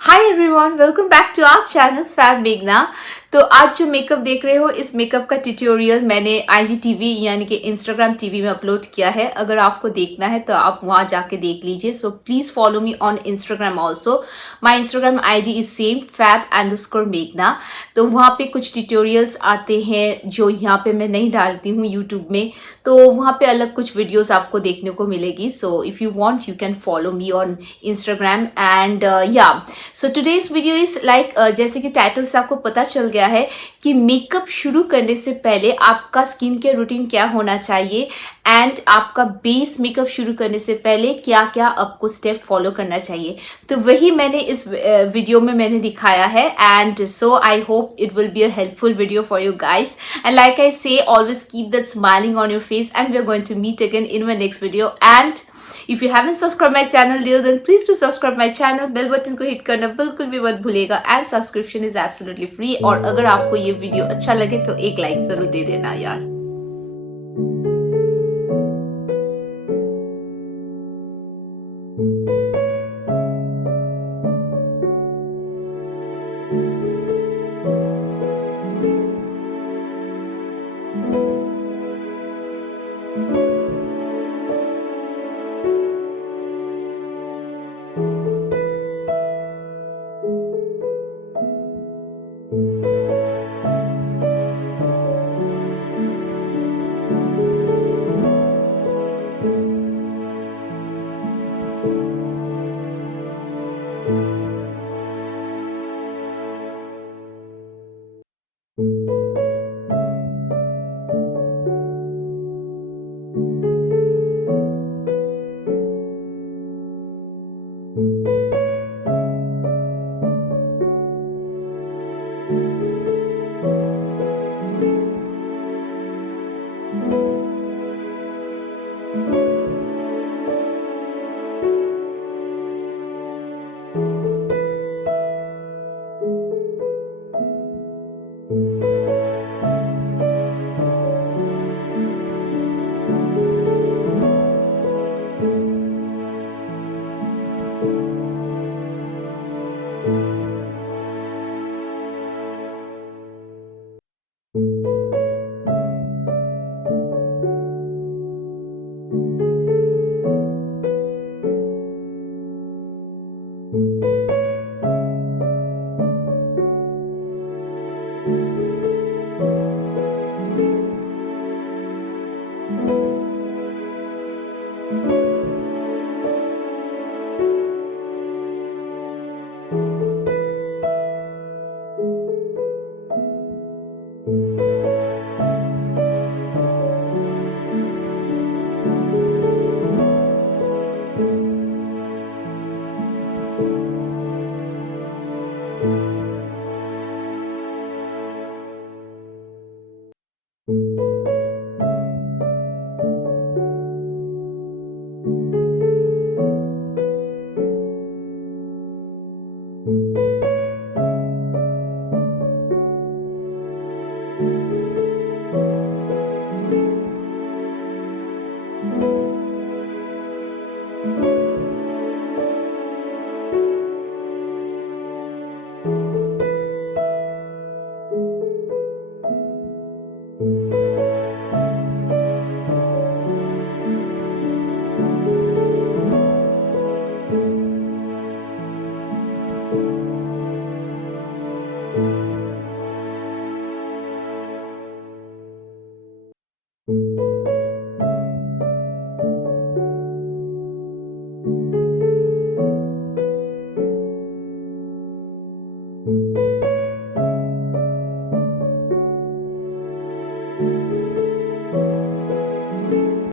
Hi everyone, welcome back to our channel fab मेघना। तो आज जो मेकअप देख रहे हो, इस मेकअप का ट्यूटोरियल मैंने आईजीटीवी यानी कि इंस्टाग्राम टीवी में अपलोड किया है। अगर आपको देखना है तो आप वहां जाके देख लीजिए। So please follow me on Instagram also. My Instagram ID is same fab_मेघना। तो वहाँ पे कुछ ट्यूटोरियल्स आते हैं जो यहाँ पे मैं नहीं डालती हूँ यूट्यूब में, तो वहाँ पे अलग कुछ वीडियोस आपको देखने को मिलेगी। So if you want you can follow me on Instagram and yeah so today's video is like जैसे कि टाइटल से आपको पता चल गया है कि मेकअप शुरू करने से पहले आपका स्किन केयर रूटीन क्या होना चाहिए एंड आपका बेस मेकअप शुरू करने से पहले क्या क्या आपको स्टेप फॉलो करना चाहिए। तो वही मैंने इस वीडियो में मैंने दिखाया है and so I hope it will be a helpful video for you guys. And like I say, always keep that smiling on your face, and we're going to meet again in my next video. And if you haven't subscribed my channel dear, then please do subscribe my channel. Bell button को hit करना बिल्कुल भी मत भूलिएगा and subscription is absolutely free. और अगर आपको ये वीडियो अच्छा लगे तो एक लाइक जरूर दे देना यार।